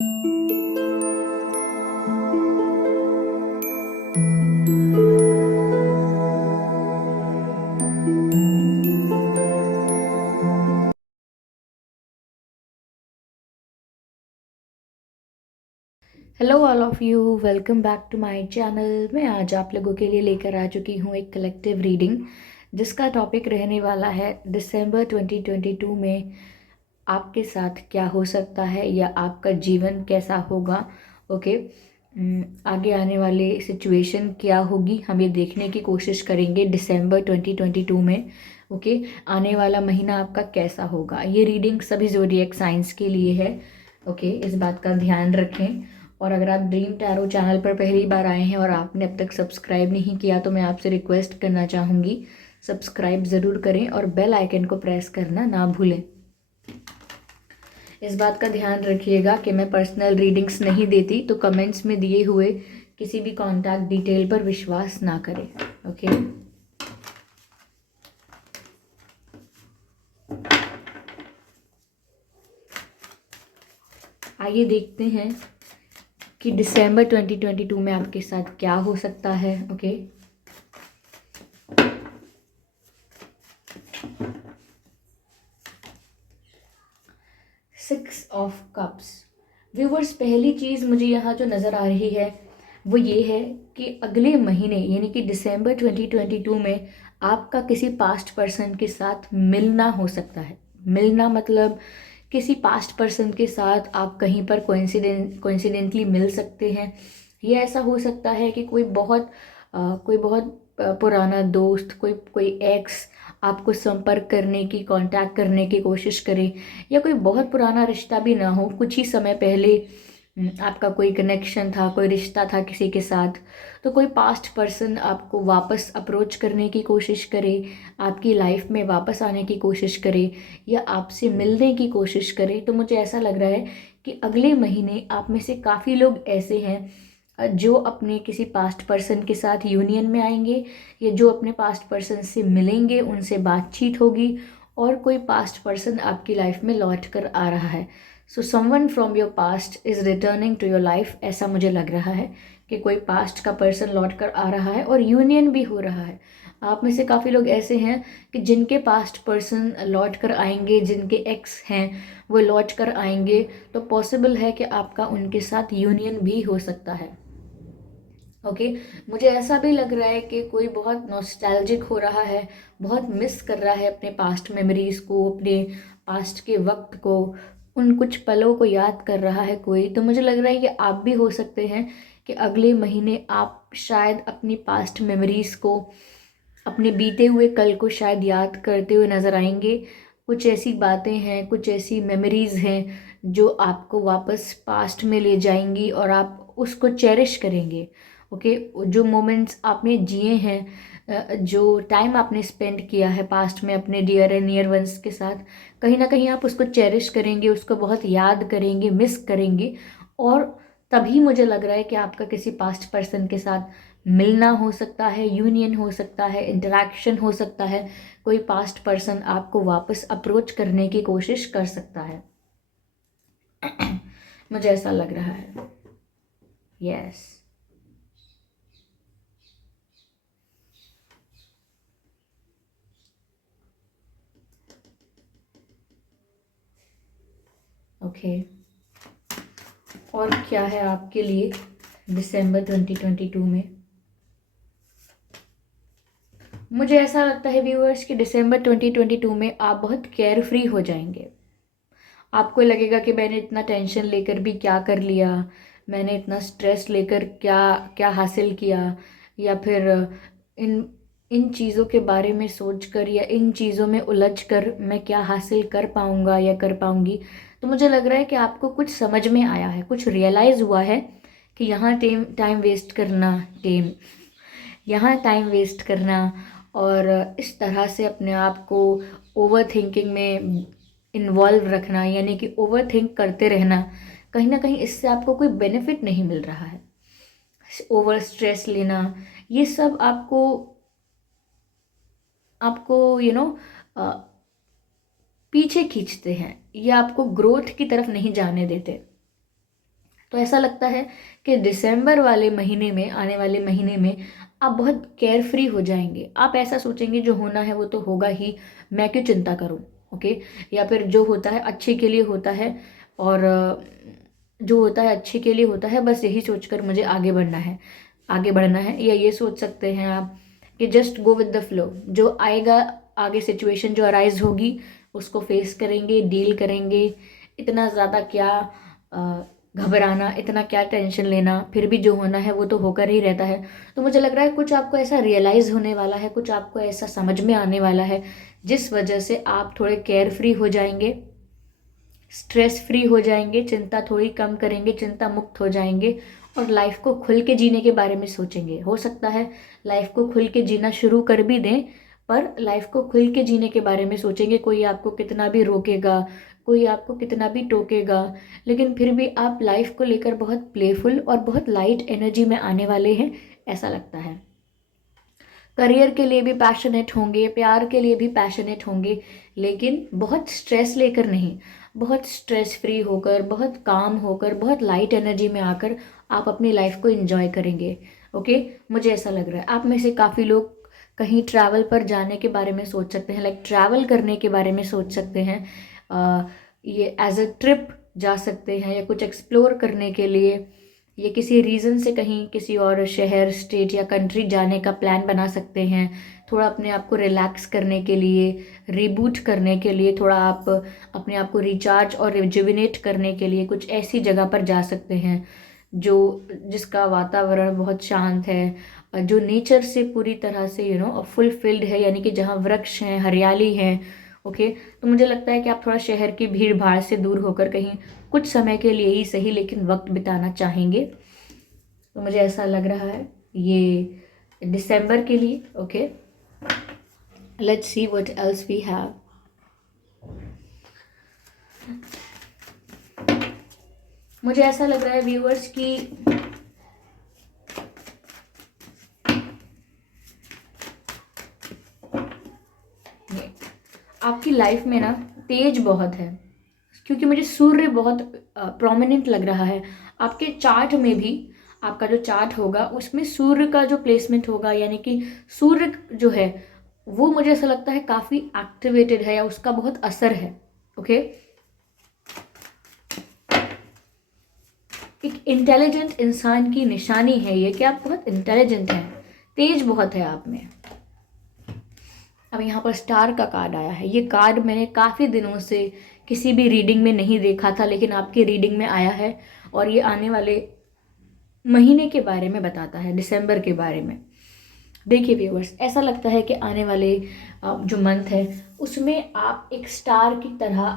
Hello all of you, welcome back to my channel. मैं आज आप लोगों के लिए लेकर आ चुकी हूँ एक कलेक्टिव रीडिंग, जिसका टॉपिक रहने वाला है दिसंबर 2022 में आपके साथ क्या हो सकता है या आपका जीवन कैसा होगा। ओके। आगे आने वाले सिचुएशन क्या होगी, हम ये देखने की कोशिश करेंगे दिसंबर 2022 में। ओके। आने वाला महीना आपका कैसा होगा, ये रीडिंग सभी ज़ोडिएक साइंस के लिए है। ओके, इस बात का ध्यान रखें। और अगर आप ड्रीम टैरो चैनल पर पहली बार आए हैं और आपने अब तक सब्सक्राइब नहीं किया तो मैं आपसे रिक्वेस्ट करना चाहूँगी, सब्सक्राइब ज़रूर करें और बेल आइकन को प्रेस करना ना भूलें। इस बात का ध्यान रखिएगा कि मैं पर्सनल रीडिंग्स नहीं देती, तो कमेंट्स में दिए हुए किसी भी कॉन्टैक्ट डिटेल पर विश्वास ना करें। ओके। आइए देखते हैं कि दिसंबर 2022 में आपके साथ क्या हो सकता है। Okay. Six of cups. Viewers, पहली चीज़ मुझे यहाँ जो नज़र आ रही है वो ये है कि अगले महीने यानी कि दिसंबर 2022 में आपका किसी पास्ट पर्सन के साथ मिलना हो सकता है। मिलना मतलब किसी पास्ट पर्सन के साथ आप कहीं पर कोइंसिडेंटली मिल सकते हैं। ये ऐसा हो सकता है कि कोई बहुत पुराना दोस्त, कोई कोई एक्स आपको संपर्क करने की, कांटेक्ट करने की कोशिश करे, या कोई बहुत पुराना रिश्ता भी ना हो, कुछ ही समय पहले आपका कोई कनेक्शन था, कोई रिश्ता था किसी के साथ, तो कोई पास्ट पर्सन आपको वापस अप्रोच करने की कोशिश करे, आपकी लाइफ में वापस आने की कोशिश करे या आपसे मिलने की कोशिश करे। तो मुझे ऐसा लग रहा है कि अगले महीने आप में से काफ़ी लोग ऐसे हैं जो अपने किसी पास्ट पर्सन के साथ यूनियन में आएंगे, या जो अपने पास्ट पर्सन से मिलेंगे, उनसे बातचीत होगी, और कोई पास्ट पर्सन आपकी लाइफ में लौट कर आ रहा है। So someone from your past is returning to your life, ऐसा मुझे लग रहा है कि कोई पास्ट का पर्सन लौट कर आ रहा है और यूनियन भी हो रहा है। आप में से काफ़ी लोग ऐसे हैं कि जिनके पास्ट पर्सन लौट कर आएंगे, जिनके एक्स हैं वो लौट कर आएंगे, तो पॉसिबल है कि आपका उनके साथ यूनियन भी हो सकता है। ओके। मुझे ऐसा भी लग रहा है कि कोई बहुत नॉस्टैल्जिक हो रहा है, बहुत मिस कर रहा है अपने पास्ट मेमोरीज को, अपने पास्ट के वक्त को, उन कुछ पलों को याद कर रहा है कोई। तो मुझे लग रहा है कि आप भी हो सकते हैं कि अगले महीने आप शायद अपनी पास्ट मेमोरीज को, अपने बीते हुए कल को शायद याद करते हुए नज़र आएंगे। कुछ ऐसी बातें हैं, कुछ ऐसी मेमोरीज हैं जो आपको वापस पास्ट में ले जाएंगी और आप उसको चेरिश करेंगे। ओके। जो मोमेंट्स आपने जिए हैं, जो टाइम आपने स्पेंड किया है पास्ट में अपने डियर एंड नियर वंस के साथ, कहीं ना कहीं आप उसको चेरिश करेंगे, उसको बहुत याद करेंगे, मिस करेंगे। और तभी मुझे लग रहा है कि आपका किसी पास्ट पर्सन के साथ मिलना हो सकता है, यूनियन हो सकता है, इंटरेक्शन हो सकता है। कोई पास्ट पर्सन आपको वापस अप्रोच करने की कोशिश कर सकता है। मुझे ऐसा लग रहा है। यस। ओके। और क्या है आपके लिए दिसंबर 2022 में? मुझे ऐसा लगता है व्यूअर्स कि दिसंबर 2022 में आप बहुत केयर फ्री हो जाएंगे। आपको लगेगा कि मैंने इतना टेंशन लेकर भी क्या कर लिया, मैंने इतना स्ट्रेस लेकर क्या क्या हासिल किया, या फिर इन इन चीज़ों के बारे में सोचकर या इन चीज़ों में उलझ कर मैं क्या हासिल कर पाऊँगा या कर पाऊँगी। तो मुझे लग रहा है कि आपको कुछ समझ में आया है, कुछ रियलाइज़ हुआ है कि यहाँ टाइम टाइम वेस्ट करना, टाइम यहाँ टाइम वेस्ट करना और इस तरह से अपने आप को ओवर थिंकिंग में इन्वॉल्व रखना, यानी कि ओवर थिंक करते रहना, कहीं ना कहीं इससे आपको कोई बेनिफिट नहीं मिल रहा है। ओवर स्ट्रेस लेना, ये सब आपको आपको यू नो पीछे खींचते हैं, ये आपको ग्रोथ की तरफ नहीं जाने देते। तो ऐसा लगता है कि दिसंबर वाले महीने में, आने वाले महीने में आप बहुत केयर फ्री हो जाएंगे। आप ऐसा सोचेंगे जो होना है वो तो होगा ही, मैं क्यों चिंता करूं। ओके, या फिर जो होता है अच्छे के लिए होता है, और जो होता है अच्छे के लिए होता है, बस यही सोचकर मुझे आगे बढ़ना है, आगे बढ़ना है। या ये सोच सकते हैं आप कि just go with the flow, जो आएगा आगे सिचुएशन जो अराइज होगी उसको फेस करेंगे, डील करेंगे। इतना ज़्यादा क्या घबराना, इतना क्या टेंशन लेना, फिर भी जो होना है वो तो होकर ही रहता है। तो मुझे लग रहा है कुछ आपको ऐसा रियलाइज़ होने वाला है, कुछ आपको ऐसा समझ में आने वाला है जिस वजह से आप थोड़े केयर फ्री हो जाएंगे, स्ट्रेस फ्री हो जाएंगे, चिंता थोड़ी कम करेंगे, चिंता मुक्त हो जाएंगे और लाइफ को खुल के जीने के बारे में सोचेंगे। हो सकता है लाइफ को खुल के जीना शुरू कर भी दें, पर लाइफ को खुल के जीने के बारे में सोचेंगे। कोई आपको कितना भी रोकेगा, कोई आपको कितना भी टोकेगा, लेकिन फिर भी आप लाइफ को लेकर बहुत प्लेफुल और बहुत लाइट एनर्जी में आने वाले हैं, ऐसा लगता है। करियर के लिए भी पैशनेट होंगे, प्यार के लिए भी पैशनेट होंगे, लेकिन बहुत स्ट्रेस लेकर नहीं, बहुत स्ट्रेस फ्री होकर, बहुत काम होकर, बहुत लाइट एनर्जी में आकर आप अपनी लाइफ को एंजॉय करेंगे। ओके, मुझे ऐसा लग रहा है। आप में से काफ़ी लोग कहीं ट्रैवल पर जाने के बारे में सोच सकते हैं, लाइक ट्रैवल करने के बारे में सोच सकते हैं। ये एज अ ट्रिप जा सकते हैं, या कुछ एक्सप्लोर करने के लिए, ये किसी रीज़न से कहीं किसी और शहर, स्टेट या कंट्री जाने का प्लान बना सकते हैं। थोड़ा अपने आप को रिलैक्स करने के लिए, रिबूट करने के लिए, थोड़ा आप अपने आप को रिचार्ज और रिजुविनेट करने के लिए कुछ ऐसी जगह पर जा सकते हैं जो जिसका वातावरण बहुत शांत है, जो नेचर से पूरी तरह से फुलफिल्ड है, यानी कि जहाँ वृक्ष हैं, हरियाली है। ओके, तो मुझे लगता है कि आप थोड़ा शहर की भीड़ भाड़ से दूर होकर कहीं कुछ समय के लिए ही सही लेकिन वक्त बिताना चाहेंगे। तो मुझे ऐसा लग रहा है ये दिसंबर के लिए। Okay, let's see what else we have. मुझे ऐसा लग रहा है व्यूअर्स की आपकी लाइफ में ना तेज बहुत है, क्योंकि मुझे सूर्य बहुत प्रोमिनेंट लग रहा है आपके चार्ट में भी। आपका जो चार्ट होगा उसमें सूर्य का जो प्लेसमेंट होगा, यानी कि सूर्य जो है वो मुझे ऐसा लगता है काफ़ी एक्टिवेटेड है, या उसका बहुत असर है। ओके, एक इंटेलिजेंट इंसान की निशानी है ये कि आप बहुत इंटेलिजेंट हैं, तेज बहुत है आप में। अब यहाँ पर स्टार का कार्ड आया है। ये कार्ड मैंने काफ़ी दिनों से किसी भी रीडिंग में नहीं देखा था, लेकिन आपकी रीडिंग में आया है, और ये आने वाले महीने के बारे में बताता है, दिसंबर के बारे में। देखिए व्यूअर्स, ऐसा लगता है कि आने वाले जो मंथ है उसमें आप एक स्टार की तरह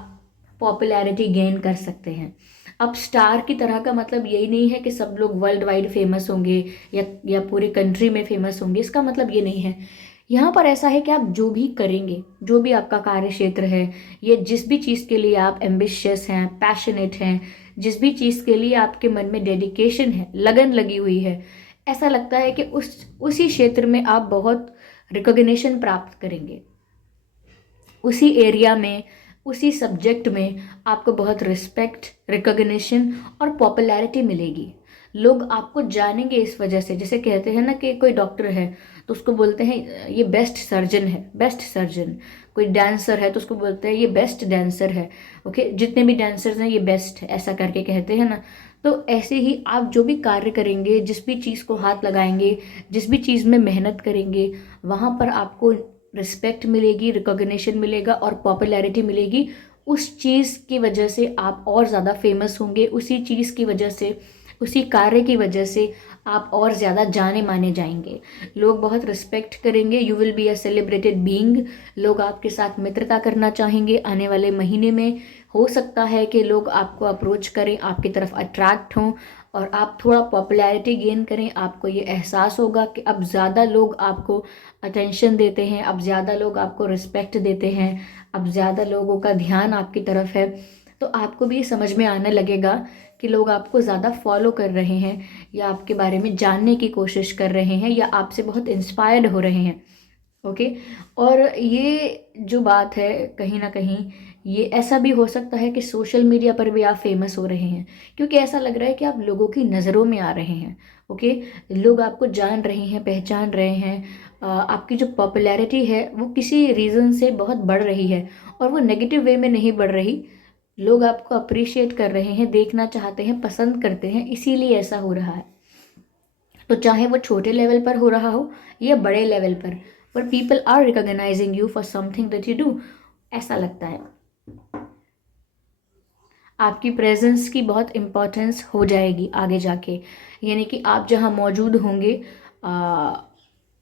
पॉपुलैरिटी गेन कर सकते हैं। अब स्टार की तरह का मतलब यही नहीं है कि सब लोग वर्ल्ड वाइड फेमस होंगे या पूरी कंट्री में फेमस होंगे, इसका मतलब ये नहीं है। यहाँ पर ऐसा है कि आप जो भी करेंगे, जो भी आपका कार्य क्षेत्र है, या जिस भी चीज़ के लिए आप एम्बिशियस हैं, पैशनेट हैं, जिस भी चीज़ के लिए आपके मन में डेडिकेशन है, लगन लगी हुई है, ऐसा लगता है कि उसी क्षेत्र में आप बहुत रिकॉग्निशन प्राप्त करेंगे। उसी एरिया में, उसी सब्जेक्ट में आपको बहुत रिस्पेक्ट, रिकॉग्निशन और पॉपुलैरिटी मिलेगी। लोग आपको जानेंगे इस वजह से। जैसे कहते हैं ना कि कोई डॉक्टर है तो उसको बोलते हैं ये बेस्ट सर्जन है, बेस्ट सर्जन। कोई डांसर है तो उसको बोलते हैं ये बेस्ट डांसर है। ओके, जितने भी डांसर्स हैं ये बेस्ट है, ऐसा करके कहते हैं ना। तो ऐसे ही आप जो भी कार्य करेंगे, जिस भी चीज़ को हाथ लगाएंगे, जिस भी चीज़ में मेहनत करेंगे, वहाँ पर आपको रिस्पेक्ट मिलेगी, रिकॉग्निशन मिलेगा और पॉपुलैरिटी मिलेगी। उस चीज़ की वजह से आप और ज़्यादा फेमस होंगे, उसी चीज़ की वजह से, उसी कार्य की वजह से आप और ज़्यादा जाने माने जाएंगे। लोग बहुत रिस्पेक्ट करेंगे, you will be a celebrated being. लोग आपके साथ मित्रता करना चाहेंगे आने वाले महीने में। हो सकता है कि लोग आपको अप्रोच करें, आपकी तरफ अट्रैक्ट हों और आप थोड़ा पॉपुलैरिटी गेन करें। आपको ये एहसास होगा कि अब ज़्यादा लोग आपको अटेंशन देते हैं, अब ज़्यादा लोग आपको रिस्पेक्ट देते हैं, अब ज़्यादा लोगों का ध्यान आपकी तरफ है। तो आपको भी समझ में आने लगेगा कि लोग आपको ज़्यादा फॉलो कर रहे हैं, या आपके बारे में जानने की कोशिश कर रहे हैं, या आपसे बहुत इंस्पायर्ड हो रहे हैं। ओके, और ये जो बात है कहीं ना कहीं ये ऐसा भी हो सकता है कि सोशल मीडिया पर भी आप फेमस हो रहे हैं, क्योंकि ऐसा लग रहा है कि आप लोगों की नज़रों में आ रहे हैं। ओके, लोग आपको जान रहे हैं, पहचान रहे हैं। आपकी जो पॉपुलैरिटी है वो किसी रीज़न से बहुत बढ़ रही है, और वो नेगेटिव वे में नहीं बढ़ रही। लोग आपको अप्रिशिएट कर रहे हैं, देखना चाहते हैं, पसंद करते हैं, इसीलिए ऐसा हो रहा है। तो चाहे वो छोटे लेवल पर हो रहा हो या बड़े लेवल पर people are recognising you for something that you do, ऐसा लगता है। आपकी प्रेजेंस की बहुत इम्पोर्टेंस हो जाएगी आगे जाके, यानी कि आप जहाँ मौजूद होंगे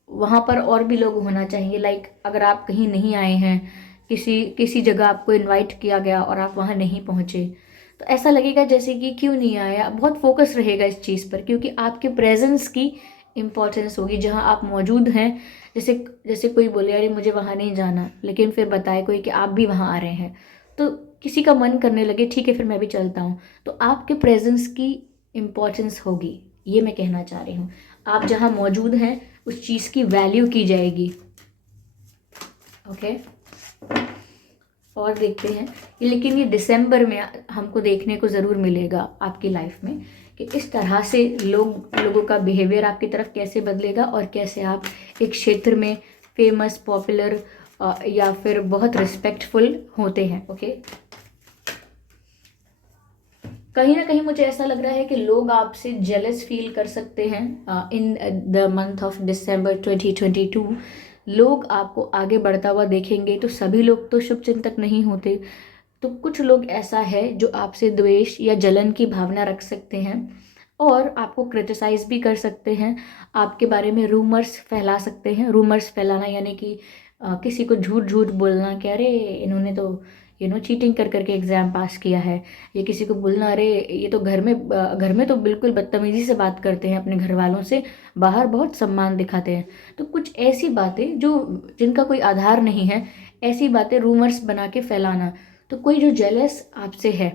वहाँ पर और भी लोग होना चाहिए। लाइक अगर आप कहीं नहीं आए हैं, किसी किसी जगह आपको इनवाइट किया गया और आप वहाँ नहीं पहुँचे, तो ऐसा लगेगा जैसे कि क्यों नहीं आया। बहुत फोकस रहेगा इस चीज़ पर, क्योंकि आपके प्रेजेंस की इम्पोर्टेंस होगी जहाँ आप मौजूद हैं। जैसे जैसे कोई बोले अरे मुझे वहाँ नहीं जाना, लेकिन फिर बताए कोई कि आप भी वहाँ आ रहे हैं, तो किसी का मन करने लगे ठीक है फिर मैं भी चलता हूँ। तो आपके प्रेजेंस की इम्पोर्टेंस होगी, ये मैं कहना चाह रही हूँ। आप जहाँ मौजूद हैं उस चीज़ की वैल्यू की जाएगी। ओके, और देखते हैं, लेकिन ये दिसंबर में हमको देखने को ज़रूर मिलेगा आपकी लाइफ में कि इस तरह से लोगों का बिहेवियर आपकी तरफ कैसे बदलेगा, और कैसे आप एक क्षेत्र में फेमस, पॉपुलर या फिर बहुत रिस्पेक्टफुल होते हैं। ओके, कहीं ना कहीं मुझे ऐसा लग रहा है कि लोग आपसे जेलस फील कर सकते हैं in the month of December 2022। लोग आपको आगे बढ़ता हुआ देखेंगे, तो सभी लोग तो शुभ चिंतक नहीं होते, तो कुछ लोग ऐसा है जो आपसे द्वेष या जलन की भावना रख सकते हैं, और आपको क्रिटिसाइज भी कर सकते हैं, आपके बारे में रूमर्स फैला सकते हैं। रूमर्स फैलाना यानी कि किसी को झूठ झूठ बोलना कि अरे इन्होंने तो चीटिंग कर करके एग्ज़ाम पास किया है, या किसी को बोलना अरे ये तो घर में तो बिल्कुल बदतमीज़ी से बात करते हैं अपने घर वालों से, बाहर बहुत सम्मान दिखाते हैं। तो कुछ ऐसी बातें जो जिनका कोई आधार नहीं है, ऐसी बातें रूमर्स बना के फैलाना। तो कोई जो जेलस आपसे है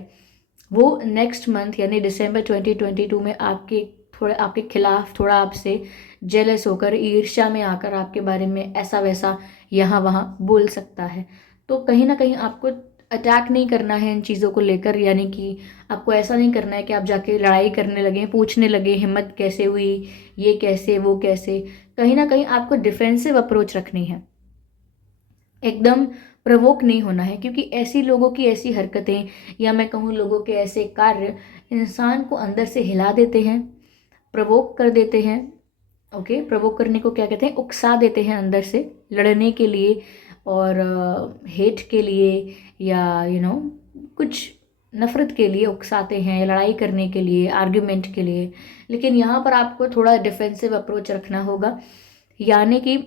वो नेक्स्ट मंथ यानी दिसंबर 2022 में आपके खिलाफ थोड़ा आपसे जेलस होकर, ईर्ष्या में आकर आपके बारे में ऐसा वैसा यहाँ वहाँ बोल सकता है। तो कहीं ना कहीं आपको अटैक नहीं करना है इन चीज़ों को लेकर, यानी कि आपको ऐसा नहीं करना है कि आप जाके लड़ाई करने लगे, पूछने लगे हिम्मत कैसे हुई, ये कैसे वो कैसे। कहीं ना कहीं आपको डिफेंसिव अप्रोच रखनी है, एकदम प्रवोक नहीं होना है, क्योंकि ऐसी लोगों की ऐसी हरकतें, या मैं कहूँ लोगों के ऐसे कार्य इंसान को अंदर से हिला देते हैं, प्रवोक कर देते हैं। ओके, प्रवोक करने को क्या कहते हैं, उकसा देते हैं अंदर से लड़ने के लिए, और हेट के लिए, या कुछ नफ़रत के लिए उकसाते हैं, लड़ाई करने के लिए, आर्ग्यूमेंट के लिए। लेकिन यहाँ पर आपको थोड़ा डिफेंसिव अप्रोच रखना होगा, यानी कि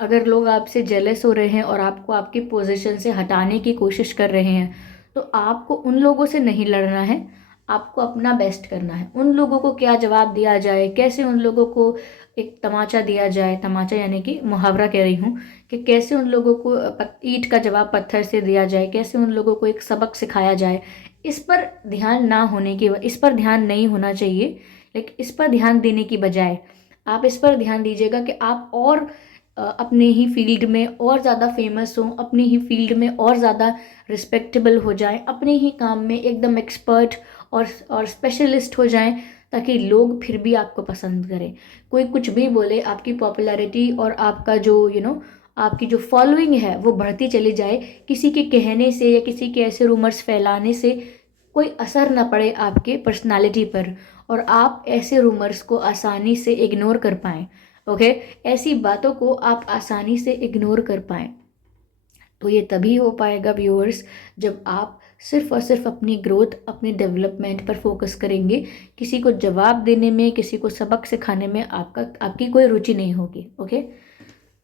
अगर लोग आपसे जेलस हो रहे हैं और आपको आपकी पोजीशन से हटाने की कोशिश कर रहे हैं, तो आपको उन लोगों से नहीं लड़ना है, आपको अपना बेस्ट करना है। उन लोगों को क्या जवाब दिया जाए, कैसे उन लोगों को एक तमाचा दिया जाए, तमाचा यानी कि मुहावरा कह रही हूँ, कि कैसे उन लोगों को ईंट का जवाब पत्थर से दिया जाए, कैसे उन लोगों को एक सबक सिखाया जाए। इस पर ध्यान ना होने की इस पर ध्यान नहीं होना चाहिए, लेकिन इस पर ध्यान देने की बजाय आप इस पर ध्यान दीजिएगा कि आप और अपने ही फील्ड में और ज़्यादा फेमस हों, अपने ही फील्ड में और ज़्यादा रिस्पेक्टेबल हो जाएं, अपने ही काम में एकदम एक्सपर्ट और स्पेशलिस्ट हो जाएं, ताकि लोग फिर भी आपको पसंद करें। कोई कुछ भी बोले, आपकी पॉपुलैरिटी और आपका जो आपकी जो फॉलोइंग है वो बढ़ती चली जाए, किसी के कहने से या किसी के ऐसे रूमर्स फैलाने से कोई असर ना पड़े आपके पर्सनालिटी पर, और आप ऐसे रूमर्स को आसानी से इग्नोर कर पाएँ। ओके, ऐसी बातों को आप आसानी से इग्नोर कर पाएँ। तो ये तभी हो पाएगा व्यूअर्स, जब आप सिर्फ और सिर्फ अपनी ग्रोथ, अपने डेवलपमेंट पर फोकस करेंगे। किसी को जवाब देने में, किसी को सबक सिखाने में आपकी कोई रुचि नहीं होगी। ओके,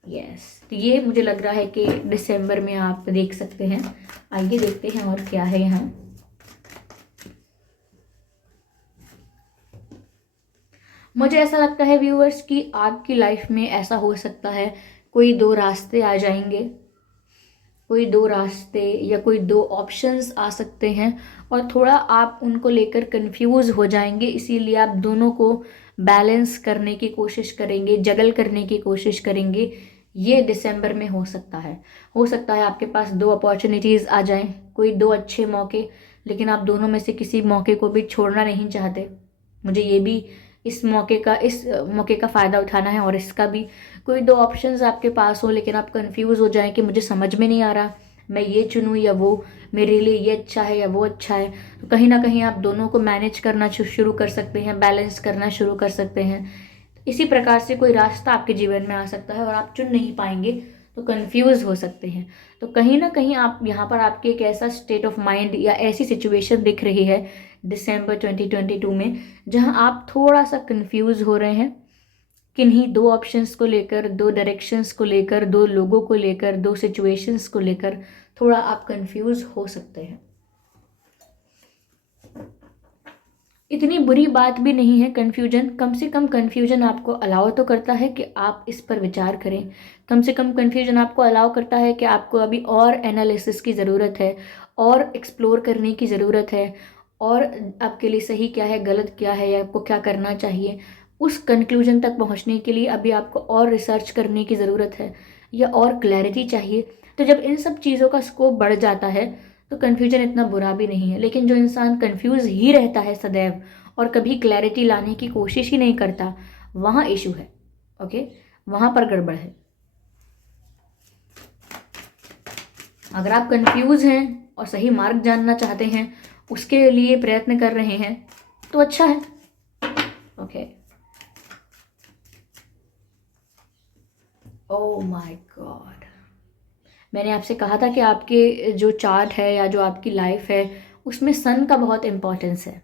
यस, तो ये मुझे लग रहा है कि दिसंबर में आप देख सकते हैं। आइए देखते हैं और क्या है यहाँ। मुझे ऐसा लगता है व्यूअर्स कि आपकी लाइफ में ऐसा हो सकता है, कोई दो रास्ते आ जाएंगे, कोई दो रास्ते या कोई दो ऑप्शंस आ सकते हैं, और थोड़ा आप उनको लेकर कंफ्यूज हो जाएंगे, इसीलिए आप दोनों को बैलेंस करने की कोशिश करेंगे, जगल करने की कोशिश करेंगे। ये दिसंबर में हो सकता है आपके पास दो अपॉर्चुनिटीज़ आ जाएं, कोई दो अच्छे मौके, लेकिन आप दोनों में से किसी मौके को भी छोड़ना नहीं चाहते। मुझे ये भी इस मौके का फ़ायदा उठाना है और इसका भी। कोई दो ऑप्शंस आपके पास हो लेकिन आप कंफ्यूज हो जाएं कि मुझे समझ में नहीं आ रहा मैं ये चुनूं या वो, मेरे लिए ये अच्छा है या वो अच्छा है, तो कहीं ना कहीं आप दोनों को मैनेज करना शुरू कर सकते हैं, बैलेंस करना शुरू कर सकते हैं। इसी प्रकार से कोई रास्ता आपके जीवन में आ सकता है और आप चुन नहीं पाएंगे तो कंफ्यूज हो सकते हैं। तो कहीं ना कहीं आप यहाँ पर आपके एक ऐसा स्टेट ऑफ माइंड या ऐसी सिचुएशन दिख रही है दिसंबर 2022 में, जहाँ आप थोड़ा सा कंफ्यूज हो रहे हैं किन्हीं दो ऑप्शंस को लेकर, दो डायरेक्शंस को लेकर, दो लोगों को लेकर, दो सिचुएशंस को लेकर थोड़ा आप कंफ्यूज हो सकते हैं। इतनी बुरी बात भी नहीं है कन्फ्यूजन, कम से कम कन्फ्यूजन आपको अलाउ तो करता है कि आप इस पर विचार करें। कम से कम कन्फ्यूजन आपको अलाउ करता है कि आपको अभी और एनालिसिस की ज़रूरत है, और एक्सप्लोर करने की ज़रूरत है, और आपके लिए सही क्या है, गलत क्या है, या आपको क्या करना चाहिए, उस कंक्लूजन तक पहुंचने के लिए अभी आपको और रिसर्च करने की ज़रूरत है या और क्लैरिटी चाहिए। तो जब इन सब चीज़ों का स्कोप बढ़ जाता है तो कन्फ्यूजन इतना बुरा भी नहीं है। लेकिन जो इंसान कन्फ्यूज ही रहता है सदैव और कभी क्लैरिटी लाने की कोशिश ही नहीं करता, वहाँ इशू है। ओके, वहाँ पर गड़बड़ है। अगर आप कंफ्यूज हैं और सही मार्ग जानना चाहते हैं, उसके लिए प्रयत्न कर रहे हैं, तो अच्छा है। ओके, ओह माय गॉड, मैंने आपसे कहा था कि आपके जो चार्ट है या जो आपकी लाइफ है उसमें सन का बहुत इम्पोर्टेंस है।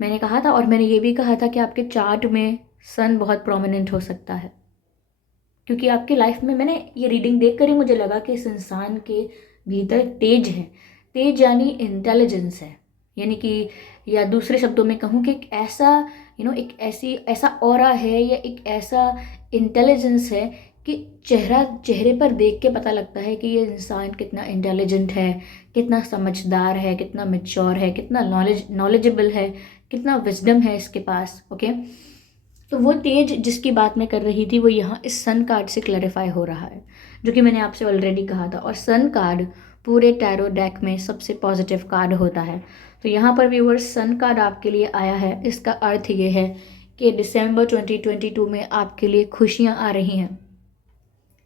मैंने कहा था, और मैंने ये भी कहा था कि आपके चार्ट में सन बहुत प्रोमिनेंट हो सकता है, क्योंकि आपकी लाइफ में, मैंने ये रीडिंग देखकर ही मुझे लगा कि इस इंसान के भीतर तेज है। तेज यानी इंटेलिजेंस है, यानी कि, या दूसरे शब्दों में कहूँ कि एक ऐसा एक ऐसा ऑरा है या एक ऐसा इंटेलिजेंस है कि चेहरे पर देख के पता लगता है कि ये इंसान कितना इंटेलिजेंट है, कितना समझदार है, कितना मैच्योर है, कितना नॉलेजेबल है, कितना विजडम है इसके पास। ओके, तो वो तेज जिसकी बात मैं कर रही थी वो यहाँ इस सन कार्ड से क्लैरिफाई हो रहा है, जो कि मैंने आपसे ऑलरेडी कहा था। और सन कार्ड पूरे टैरो डेक में सबसे पॉजिटिव कार्ड होता है। तो यहाँ पर व्यूअर्स, सन कार्ड आपके लिए आया है, इसका अर्थ ये है कि दिसंबर 2022 में आपके लिए खुशियाँ आ रही हैं।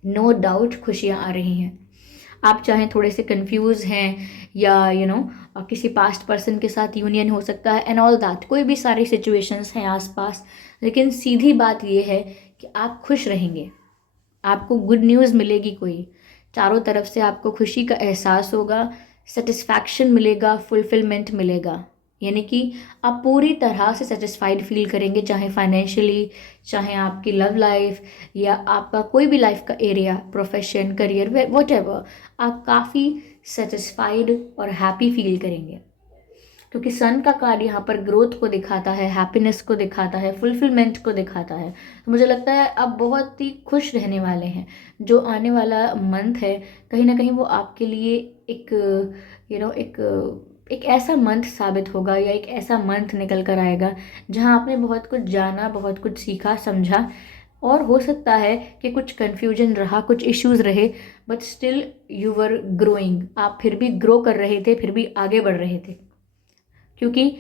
नो डाउट खुशियाँ आ रही हैं। आप चाहें थोड़े से कंफ्यूज हैं या किसी पास्ट पर्सन के साथ यूनियन हो सकता है एंड ऑल दैट, कोई भी सारी सिचुएशंस हैं आसपास, लेकिन सीधी बात ये है कि आप खुश रहेंगे, आपको गुड न्यूज़ मिलेगी, कोई चारों तरफ से आपको खुशी का एहसास होगा, सेटिस्फैक्शन मिलेगा, फुलफिलमेंट मिलेगा। यानी कि आप पूरी तरह से सेटिस्फाइड फील करेंगे, चाहे फाइनेंशियली, चाहे आपकी लव लाइफ या आपका कोई भी लाइफ का एरिया, प्रोफेशन, करियर, व्हाटएवर, आप काफ़ी सेटिस्फाइड और हैप्पी फील करेंगे। क्योंकि सन का कार्ड यहाँ पर ग्रोथ को दिखाता है, हैप्पीनेस को दिखाता है, फुलफिलमेंट को दिखाता है। तो मुझे लगता है आप बहुत ही खुश रहने वाले हैं। जो आने वाला मंथ है, कहीं ना कहीं वो आपके लिए एक एक ऐसा मंथ साबित होगा, या एक ऐसा मंथ निकल कर आएगा जहाँ आपने बहुत कुछ जाना, बहुत कुछ सीखा, समझा, और हो सकता है कि कुछ कन्फ्यूजन रहा, कुछ इश्यूज रहे, but still you were growing. आप फिर भी ग्रो कर रहे थे, फिर भी आगे बढ़ रहे थे। क्योंकि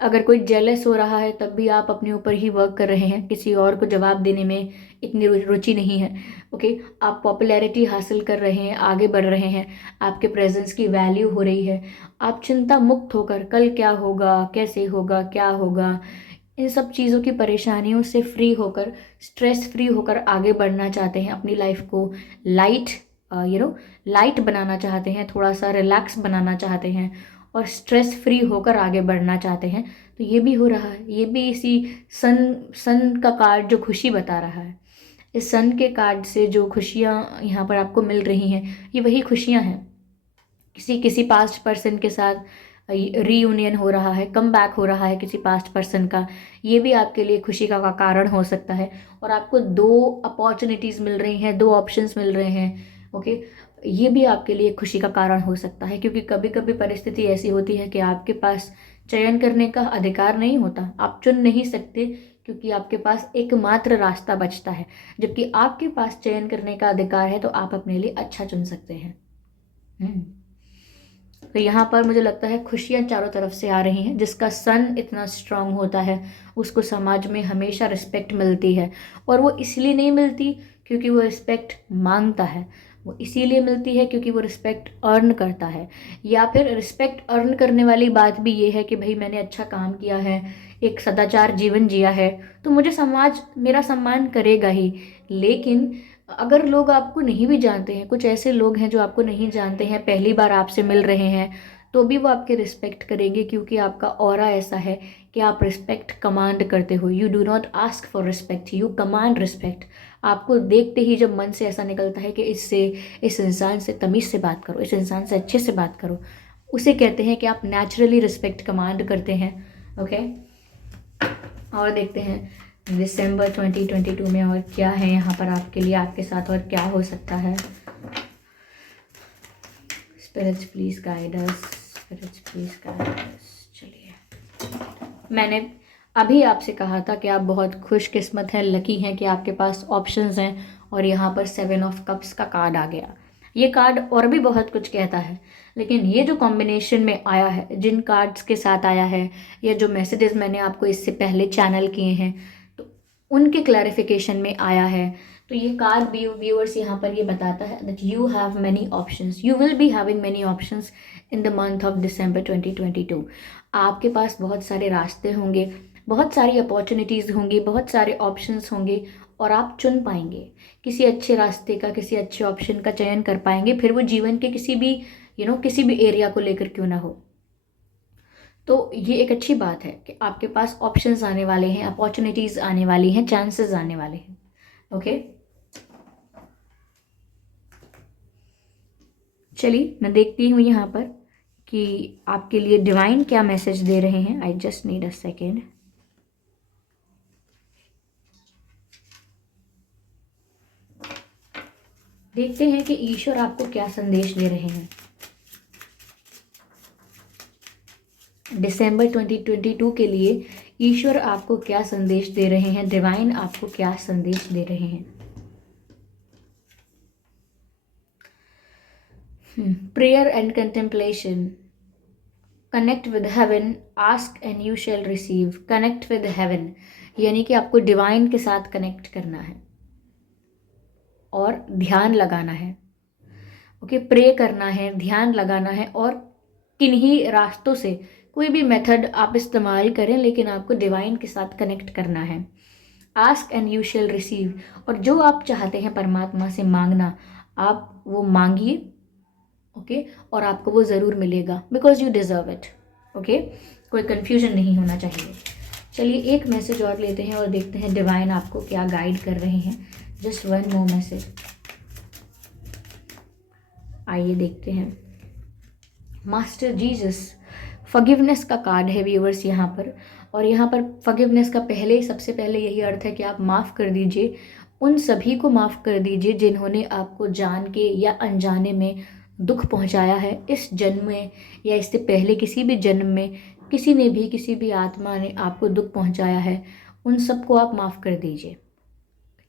अगर कोई जेलस हो रहा है तब भी आप अपने ऊपर ही वर्क कर रहे हैं, किसी और को जवाब देने में इतनी रुचि नहीं है। ओके, आप पॉपुलैरिटी हासिल कर रहे हैं, आगे बढ़ रहे हैं, आपके प्रेजेंस की वैल्यू हो रही है। आप चिंता मुक्त होकर कल क्या होगा, कैसे होगा, क्या होगा, इन सब चीज़ों की परेशानियों से फ्री होकर, स्ट्रेस फ्री होकर आगे बढ़ना चाहते हैं, अपनी लाइफ को लाइट लाइट बनाना चाहते हैं, थोड़ा सा रिलैक्स बनाना चाहते हैं और स्ट्रेस फ्री होकर आगे बढ़ना चाहते हैं। तो ये भी हो रहा है, ये भी इसी सन का कार्ड जो खुशी बता रहा है, इस सन के कार्ड से जो खुशियाँ यहाँ पर आपको मिल रही हैं, ये वही खुशियाँ हैं। किसी किसी पास्ट पर्सन के साथ रीयूनियन हो रहा है, कम बैक हो रहा है किसी पास्ट पर्सन का, ये भी आपके लिए खुशी का कारण हो सकता है। और आपको दो अपॉर्चुनिटीज़ मिल रही हैं, दो ऑप्शंस मिल रहे हैं। ओके, ये भी आपके लिए खुशी का कारण हो सकता है, क्योंकि कभी कभी परिस्थिति ऐसी होती है कि आपके पास चयन करने का अधिकार नहीं होता, आप चुन नहीं सकते, क्योंकि आपके पास एकमात्र रास्ता बचता है। जबकि आपके पास चयन करने का अधिकार है, तो आप अपने लिए अच्छा चुन सकते हैं। तो यहाँ पर मुझे लगता है खुशियाँ चारों तरफ से आ रही हैं। जिसका सन इतना स्ट्रांग होता है उसको समाज में हमेशा रिस्पेक्ट मिलती है, और वो इसलिए नहीं मिलती क्योंकि वो रिस्पेक्ट मांगता है, वो इसीलिए मिलती है क्योंकि वो रिस्पेक्ट अर्न करता है। या फिर रिस्पेक्ट अर्न करने वाली बात भी ये है कि भाई मैंने अच्छा काम किया है, एक सदाचार जीवन जिया है, तो मुझे समाज मेरा सम्मान करेगा ही। लेकिन अगर लोग आपको नहीं भी जानते हैं, कुछ ऐसे लोग हैं जो आपको नहीं जानते हैं, पहली बार आपसे मिल रहे हैं, तो भी वो आपके रिस्पेक्ट करेंगे क्योंकि आपका ऑरा ऐसा है कि आप रिस्पेक्ट कमांड करते हो। You do not ask for respect, you command respect. आपको देखते ही जब मन से ऐसा निकलता है कि इस इंसान से तमीज़ से बात करो, इस इंसान से अच्छे से बात करो, उसे कहते हैं कि आप नेचुरली रिस्पेक्ट कमांड करते हैं। ओके, और देखते हैं दिसंबर 2022 में और क्या है यहाँ पर आपके लिए, आपके साथ और क्या हो सकता है। Spirits please guide us, spirits please guide us. चलिए, मैंने अभी आपसे कहा था कि आप बहुत खुशकिस्मत हैं, लकी हैं कि आपके पास ऑप्शंस हैं, और यहाँ पर 7 ऑफ कप्स का कार्ड आ गया। ये कार्ड और भी बहुत कुछ कहता है, लेकिन ये जो कॉम्बिनेशन में आया है, जिन कार्ड्स के साथ आया है, या जो मैसेजेस मैंने आपको इससे पहले चैनल किए हैं, तो उनके क्लैरिफिकेशन में आया है। तो ये कार्ड व्यूअर्स यहाँ पर ये बताता है that you have many options, you will be having many options in the month of December 2022। आपके पास बहुत सारे रास्ते होंगे, बहुत सारी अपॉर्चुनिटीज़ होंगी, बहुत सारे ऑप्शंस होंगे, और आप चुन पाएंगे किसी अच्छे रास्ते का, किसी अच्छे ऑप्शन का चयन कर पाएंगे, फिर वो जीवन के किसी भी किसी भी एरिया को लेकर क्यों ना हो। तो ये एक अच्छी बात है कि आपके पास ऑप्शंस आने वाले हैं, अपॉर्चुनिटीज़ आने वाली हैं, चांसेस आने वाले हैं। ओके, चलिए मैं देखती हूँ यहाँ पर कि आपके लिए डिवाइन क्या मैसेज दे रहे हैं। I just need a second. देखते हैं कि ईश्वर आपको क्या संदेश दे रहे हैं। दिसंबर 2022 के लिए ईश्वर आपको क्या संदेश दे रहे हैं, डिवाइन आपको क्या संदेश दे रहे हैं। Prayer and contemplation. Connect with heaven, ask and you shall receive. Connect with heaven यानी कि आपको डिवाइन के साथ कनेक्ट करना है और ध्यान लगाना है। ओके, प्रे करना है, ध्यान लगाना है, और किन्हीं रास्तों से कोई भी मेथड आप इस्तेमाल करें, लेकिन आपको डिवाइन के साथ कनेक्ट करना है। Ask and you shall receive, और जो आप चाहते हैं परमात्मा से मांगना, आप वो मांगिए। ओके, और आपको वो ज़रूर मिलेगा, because you deserve it. Okay, कोई कन्फ्यूजन नहीं होना चाहिए। चलिए एक मैसेज और लेते हैं और देखते हैं डिवाइन आपको क्या गाइड कर रहे हैं। Just one more message. आइए देखते हैं। मास्टर जीसस, फॉरगिवनेस का कार्ड है व्यूअर्स यहाँ पर, और यहाँ पर फॉरगिवनेस का सबसे पहले यही अर्थ है कि आप माफ़ कर दीजिए, उन सभी को माफ़ कर दीजिए जिन्होंने आपको जान के या अनजाने में दुख पहुँचाया है। इस जन्म में या इससे पहले किसी भी जन्म में किसी भी आत्मा ने आपको दुख पहुँचाया है, उन सबको आप माफ़ कर दीजिए,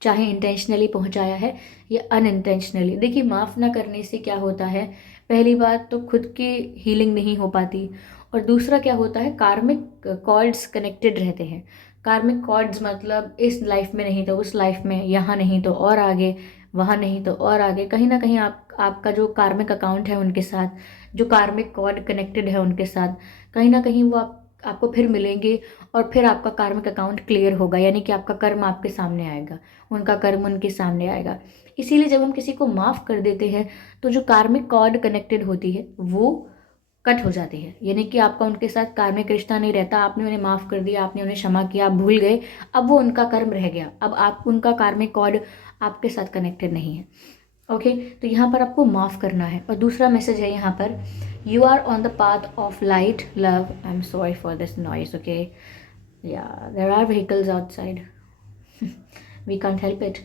चाहे इंटेंशनली पहुंचाया है या अनइंटेंशनली। देखिए, माफ़ ना करने से क्या होता है, पहली बात तो खुद की हीलिंग नहीं हो पाती, और दूसरा क्या होता है, कार्मिक कॉर्ड्स कनेक्टेड रहते हैं। कार्मिक कॉर्ड्स मतलब इस लाइफ में नहीं तो उस लाइफ में, यहाँ नहीं तो और आगे, वहाँ नहीं तो और आगे, कहीं ना कहीं आपका जो कार्मिक अकाउंट है उनके साथ, जो कार्मिक कॉर्ड कनेक्टेड है उनके साथ, कहीं ना कहीं वो आपको फिर मिलेंगे, और फिर आपका कार्मिक अकाउंट क्लियर होगा, यानी कि आपका कर्म आपके सामने आएगा, उनका कर्म उनके सामने आएगा। इसीलिए जब हम किसी को माफ़ कर देते हैं तो जो कार्मिक कॉर्ड कनेक्टेड होती है वो कट हो जाती है, यानी कि आपका उनके साथ कार्मिक रिश्ता नहीं रहता। आपने उन्हें माफ़ कर दिया, आपने उन्हें क्षमा किया, आप भूल गए, अब वो उनका कर्म रह गया, अब आप उनका कार्मिक कॉर्ड आपके साथ कनेक्टेड नहीं है। ओके, तो यहाँ पर आपको माफ़ करना है। और दूसरा मैसेज है यहाँ पर, you are on the path of light love. I am sorry for this noise. Okay, yeah there are vehicles outside, we can't help it.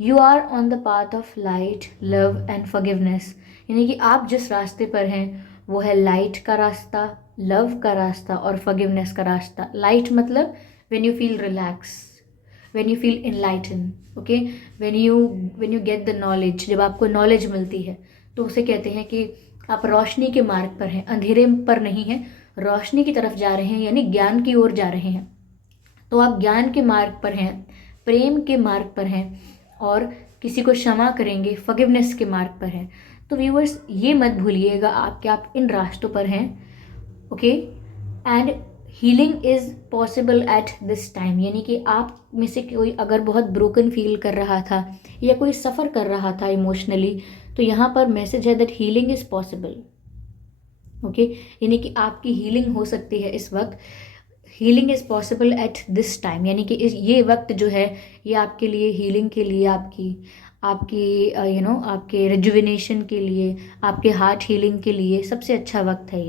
You are on the path of light love and forgiveness, यानी कि आप जिस रास्ते पर हैं वो है light का रास्ता, लव का रास्ता और फॉरगिवनेस का रास्ता। लाइट मतलब when you feel relax, when you feel enlighten. Okay, when you get the knowledge, जब आपको नॉलेज मिलती है तो उसे कहते हैं कि आप रोशनी के मार्ग पर हैं, अंधेरे पर नहीं हैं, रोशनी की तरफ जा रहे हैं, यानी ज्ञान की ओर जा रहे हैं। तो आप ज्ञान के मार्ग पर हैं, प्रेम के मार्ग पर हैं और किसी को क्षमा करेंगे, फॉरगिवनेस के मार्ग पर हैं। तो व्यूअर्स, ये मत भूलिएगा आप इन रास्तों पर हैं, okay. And healing is possible at this time, यानी कि आप में से कोई अगर बहुत ब्रोकन फील कर रहा था या कोई सफ़र कर रहा था इमोशनली, तो यहाँ पर मैसेज है that healing is possible, okay. यानी कि आपकी हीलिंग हो सकती है इस वक्त। Healing is possible at this time, यानी कि ये वक्त जो है ये आपके लिए हीलिंग के लिए, आपकी आपकी आपके रिजुविनेशन के लिए, आपके हार्ट हीलिंग के लिए सबसे अच्छा वक्त है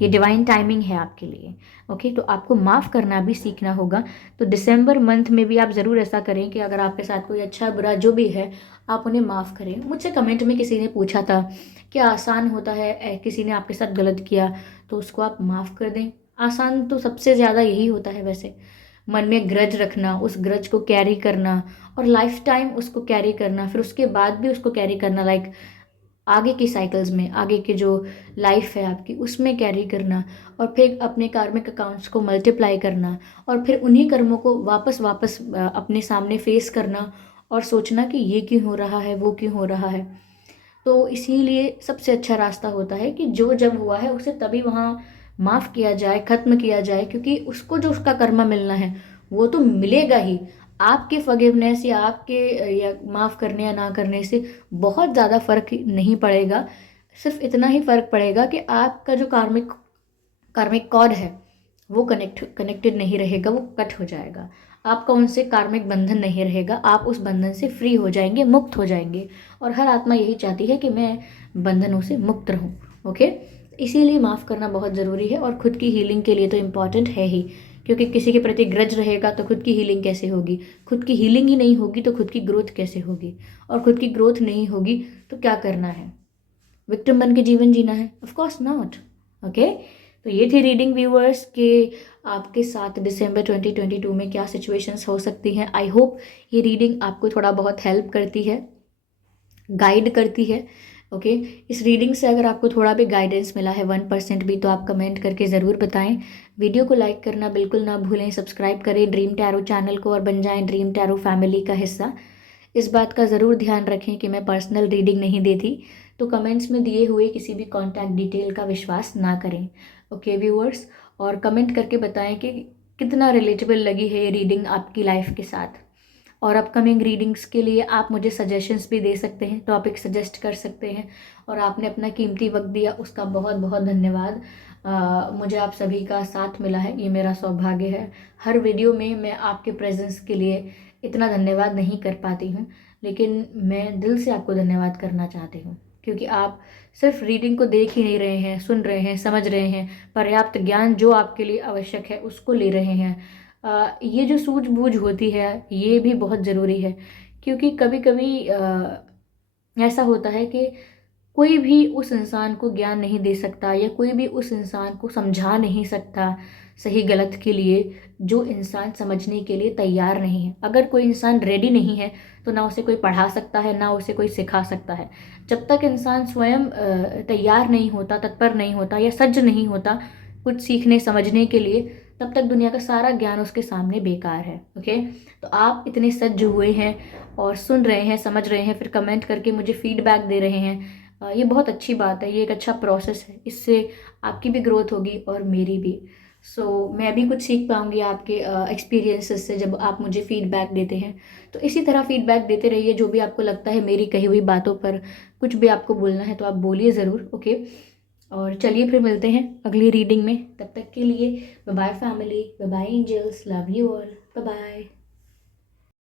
ये डिवाइन टाइमिंग है आपके लिए, ओके। तो आपको माफ़ करना भी सीखना होगा। तो दिसंबर मंथ में भी आप ज़रूर ऐसा करें कि अगर आपके साथ कोई अच्छा बुरा जो भी है, आप उन्हें माफ़ करें। मुझसे कमेंट में किसी ने पूछा था क्या आसान होता है, किसी ने आपके साथ गलत किया तो उसको आप माफ़ कर दें। आसान तो सबसे ज़्यादा यही होता है वैसे, मन में ग्रज रखना, उस ग्रज को कैरी करना और लाइफ टाइम उसको कैरी करना, फिर उसके बाद भी उसको कैरी करना, लाइक आगे की साइकिल्स में, आगे के जो लाइफ है आपकी उसमें कैरी करना, और फिर अपने कार्मिक अकाउंट्स को मल्टीप्लाई करना और फिर उन्हीं कर्मों को वापस वापस अपने सामने फेस करना और सोचना कि ये क्यों हो रहा है, वो क्यों हो रहा है। तो इसीलिए सबसे अच्छा रास्ता होता है कि जो जब हुआ है उसे तभी वहाँ माफ़ किया जाए, ख़त्म किया जाए, क्योंकि उसको जो उसका कर्मा मिलना है वो तो मिलेगा ही। आपके फॉरगिवनेस या आपके या माफ़ करने या ना करने से बहुत ज़्यादा फ़र्क नहीं पड़ेगा। सिर्फ इतना ही फ़र्क पड़ेगा कि आपका जो कार्मिक कार्मिक कॉर्ड है वो कनेक्टेड नहीं रहेगा, वो कट हो जाएगा। आपका उनसे कार्मिक बंधन नहीं रहेगा, आप उस बंधन से फ्री हो जाएंगे, मुक्त हो जाएंगे। और हर आत्मा यही चाहती है कि मैं बंधनों से मुक्त रहूं, ओके। इसीलिए माफ़ करना बहुत ज़रूरी है और खुद की हीलिंग के लिए तो इम्पॉर्टेंट है ही, क्योंकि किसी के प्रति ग्रज रहेगा तो खुद की हीलिंग कैसे होगी। खुद की हीलिंग ही नहीं होगी तो खुद की ग्रोथ कैसे होगी, और खुद की ग्रोथ नहीं होगी तो क्या करना है, विक्टिम बन के जीवन जीना है? Of course not, okay. तो ये थी रीडिंग व्यूअर्स के आपके साथ दिसंबर 2022 में क्या सिचुएशंस हो सकती हैं। आई होप ये रीडिंग आपको थोड़ा बहुत हेल्प करती है, गाइड करती है, ओके। इस रीडिंग से अगर आपको थोड़ा भी गाइडेंस मिला है 1% भी, तो आप कमेंट करके ज़रूर बताएं। वीडियो को लाइक करना बिल्कुल ना भूलें, सब्सक्राइब करें ड्रीम टैरो चैनल को और बन जाएं ड्रीम टैरो फैमिली का हिस्सा। इस बात का ज़रूर ध्यान रखें कि मैं पर्सनल रीडिंग नहीं देती, तो कमेंट्स में दिए हुए किसी भी कॉन्टैक्ट डिटेल का विश्वास ना करें, ओके व्यूअर्स। और कमेंट करके बताएं कि कितना रिलेटेबल लगी है ये रीडिंग आपकी लाइफ के साथ। और अपकमिंग रीडिंग्स के लिए आप मुझे सजेशंस भी दे सकते हैं, टॉपिक सजेस्ट कर सकते हैं। और आपने अपना कीमती वक्त दिया उसका बहुत बहुत धन्यवाद। मुझे आप सभी का साथ मिला है, ये मेरा सौभाग्य है। हर वीडियो में मैं आपके प्रेजेंस के लिए इतना धन्यवाद नहीं कर पाती हूँ, लेकिन मैं दिल से आपको धन्यवाद करना चाहती हूँ, क्योंकि आप सिर्फ रीडिंग को देख ही नहीं रहे हैं, सुन रहे हैं, समझ रहे हैं, पर्याप्त ज्ञान जो आपके लिए आवश्यक है उसको ले रहे हैं। ये जो सूझबूझ होती है ये भी बहुत ज़रूरी है, क्योंकि कभी कभी ऐसा होता है कि कोई भी उस इंसान को ज्ञान नहीं दे सकता या कोई भी उस इंसान को समझा नहीं सकता सही गलत के लिए जो इंसान समझने के लिए तैयार नहीं है। अगर कोई इंसान रेडी नहीं है तो ना उसे कोई पढ़ा सकता है, ना उसे कोई सिखा सकता है। जब तक इंसान स्वयं तैयार नहीं होता, तत्पर नहीं होता या सज्ज नहीं होता कुछ सीखने समझने के लिए, तब तक दुनिया का सारा ज्ञान उसके सामने बेकार है, ओके। तो आप इतने सज्ज हुए हैं और सुन रहे हैं, समझ रहे हैं, फिर कमेंट करके मुझे फीडबैक दे रहे हैं, ये बहुत अच्छी बात है, ये एक अच्छा प्रोसेस है। इससे आपकी भी ग्रोथ होगी और मेरी भी। मैं भी कुछ सीख पाऊंगी आपके एक्सपीरियंसेस से जब आप मुझे फीडबैक देते हैं। तो इसी तरह फीडबैक देते रहिए, जो भी आपको लगता है मेरी कही हुई बातों पर कुछ भी आपको बोलना है तो आप बोलिए ज़रूर, ओके। और चलिए फिर मिलते हैं अगली रीडिंग में, तब तक के लिए bye bye family, bye bye angels, love you all, bye bye.